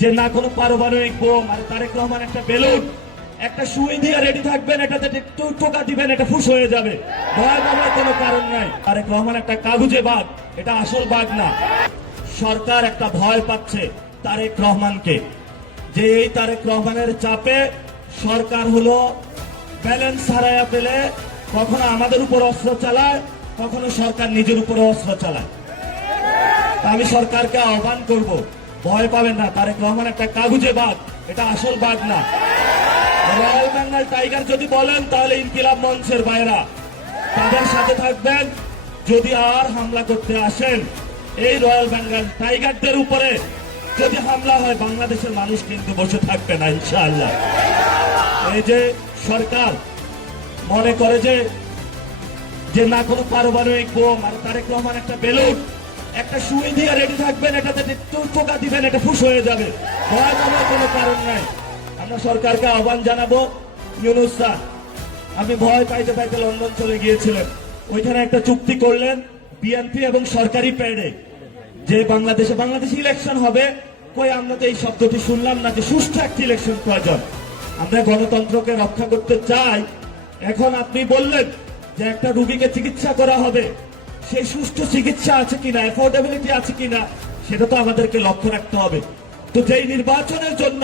যে না কোনো পারমাণবিক বোম, আর তারেক রহমান একটা বেলুন, একটা সুই দিয়ে রেডি থাকবেন, এটাতে একটু টোকা দিবেন, এটা ফুস হয়ে যাবে। ভয় পাওয়ার কোনো কারণ নাই। তারেক রহমান একটা কাগুজে বাঘ, এটা আসল বাঘ না। সরকার একটা ভয় পাচ্ছে তারেক রহমানকে, যে এই তারেক রহমানের চাপে সরকার হলো ব্যালেন্স হারায়া পেলে কখনো আমাদের উপর অস্ত্র চালায়, কখনো সরকার নিজের উপরে অস্ত্র চালায়। আমি সরকারকে আহ্বান করব, ভয় পাবেন না। তারেক রহমান একটা কাগুজে বাঘ, এটা আসল বাঘ না। রয়্যাল বেঙ্গল টাইগার যদি বলেন তাহলে ইনকিলাব মঞ্চের বাইরা তাদের সাথে থাকবেন। যদি আর হামলা করতে আসেন এই রয়্যাল বেঙ্গল টাইগারদের উপরে যদি হামলা হয়, বাংলাদেশের মানুষ কিন্তু বসে থাকবে না ইনশাআল্লাহ। এই যে সরকার মনে করে যে না কোনো পারমাণবিক বোম, আর তারেক রহমান একটা বেলুন, একটা সুই দিয়ে রেডি থাকবেন, এটাতে একটু টোকা দিবেন, এটা ফুস হয়ে যাবে। ভয় পাওয়ার কোনো কারণ নাই। আমরা সরকারকে আহ্বান জানাবো। ইউনূস স্যার, আমি ভয় পাইতে পাইতে লন্ডন চলে গিয়েছিলেন, ওইখানে একটা চুক্তি করলেন বিএনপি এবং সরকারি প্যাডে, যে বাংলাদেশে ইলেকশন হবে। কই আমরা তো এই শব্দটি শুনলাম না যে সুষ্ঠু একটি ইলেকশন প্রয়োজন। আমরা গণতন্ত্রকে রক্ষা করতে চাই। এখন আপনি বললেন যে একটা রোগীকে চিকিৎসা করা হবে, সেই সুষ্ঠু চিকিৎসা আছে কিনা, অ্যাফোর্ডেবিলিটি আছে কিনা, সেটা তো আমাদেরকে লক্ষ্য রাখতে হবে। তো যেই নির্বাচনের জন্য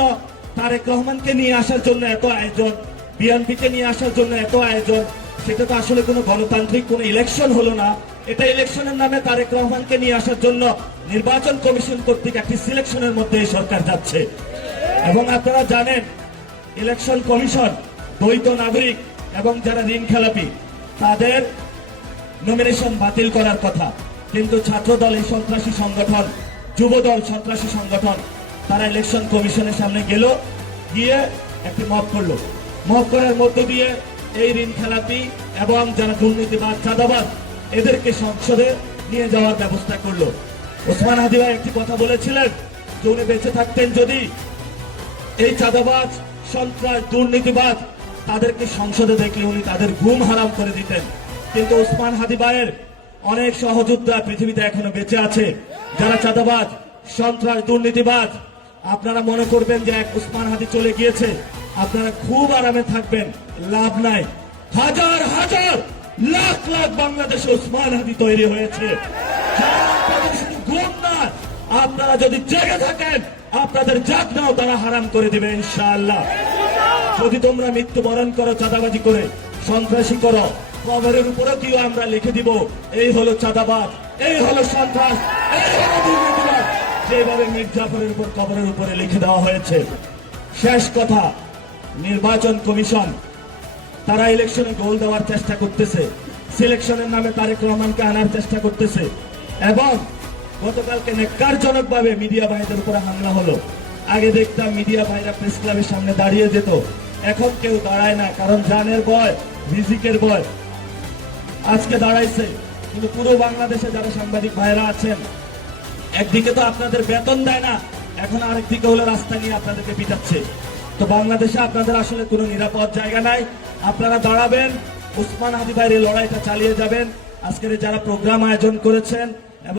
তারেক রহমানকে নিয়ে আসার জন্য এত আয়োজন, বিএনপিকে নিয়ে আসার জন্য এত আয়োজন, সেটা তো আসলে কোনো গণতান্ত্রিক কোনো ইলেকশন হলো না। এটা ইলেকশনের নামে তারেক রহমানকে নিয়ে আসার জন্য নির্বাচন কমিশন কর্তৃক একটি সিলেকশনের মধ্যে এই সরকার যাচ্ছে। এবং আপনারা জানেন ইলেকশন কমিশন দ্বৈত নাগরিক এবং যারা ঋণ খেলাপি তাদের নমিনেশন বাতিল করার কথা, কিন্তু ছাত্রদল এই সন্ত্রাসী সংগঠন, যুবদল সন্ত্রাসী সংগঠন, তারা ইলেকশন কমিশনের সামনে গেল, গিয়ে একটি মব করলো। মব করার মধ্য দিয়ে এই ঋণ খেলাপি এবং যারা দুর্নীতিবাদ, চাঁদাবাদ, এদেরকে সংসদে নিয়ে যাওয়ার ব্যবস্থা করলো। ওসমান হাদি ভাই একটি কথা বলেছিলেন যে উনি বেঁচে থাকতেন যদি এই চাঁদাবাজ, সন্ত্রাস, দুর্নীতিবাদ তাদেরকে সংসদে দেখলে উনি তাদের ঘুম হারাম করে দিতেন। কিন্তু ওসমান হাদি ভাইয়ের অনেক সহযোদ্ধা পৃথিবীতে এখনো বেঁচে আছে, যারা চাঁদাবাজ, সন্ত্রাস, দুর্নীতিবাজ। আপনারা মনে করবেন যে এক ওসমান হাদি চলে গিয়েছে, আপনারা খুব আরামে থাকবেন, লাভ নাই। হাজার হাজার লাখ লাখ বাংলাদেশে ওসমান হাদি তৈরি হয়েছে। শুধু ঘুম না, আপনারা যদি জেগে থাকেন আপনাদের জাগনাও তারা হারাম করে দিবে ইনশাআল্লাহ। যদি তোমরা মৃত্যুবরণ করো চাঁদাবাজি করে, সন্ত্রাসী করো, কবরের উপরে কেউ আমরা লিখে দিব এই হলো চাঁদাবাজ, এই হলো সন্ত্রাস, এই হলো দুর্নীতিবাজ, যেভাবে মীর জাফরের উপর কবরের উপরে লিখে দেওয়া হয়েছে। শেষ কথা, নির্বাচন কমিশন তারা ইলেকশনে গোল দেওয়ার চেষ্টা করতেছে, সিলেকশনের নামে তারেক রহমানকে আনার চেষ্টা করতেছে। এবং গতকালকে নেককারজনক ভাবে মিডিয়া ভাইদের উপরে হামলা হলো। আগে দেখতাম মিডিয়া ভাইরা প্রেস ক্লাবের সামনে দাঁড়িয়ে যেত, এখন কেউ দাঁড়ায় না, কারণ জানের ভয়, রিজিকের ভয়। আজকে দাঁড়াইছে, কিন্তু পুরো বাংলাদেশে যারা সাংবাদিক ভাইরা আছেন, একদিকে তো আপনাদের বেতন দেয় না, এখন আরেকদিকে হলো রাস্তা নিয়ে আপনাদেরকে পিটাচ্ছে। তো বাংলাদেশে আপনাদের আসলে কোনো নিরাপদ জায়গা নাই। আপনারা দাঁড়াবেন, ওসমান হাদি ভাইয়ের এই লড়াইটা চালিয়ে যাবেন। আজকের যারা প্রোগ্রাম আয়োজন করেছেন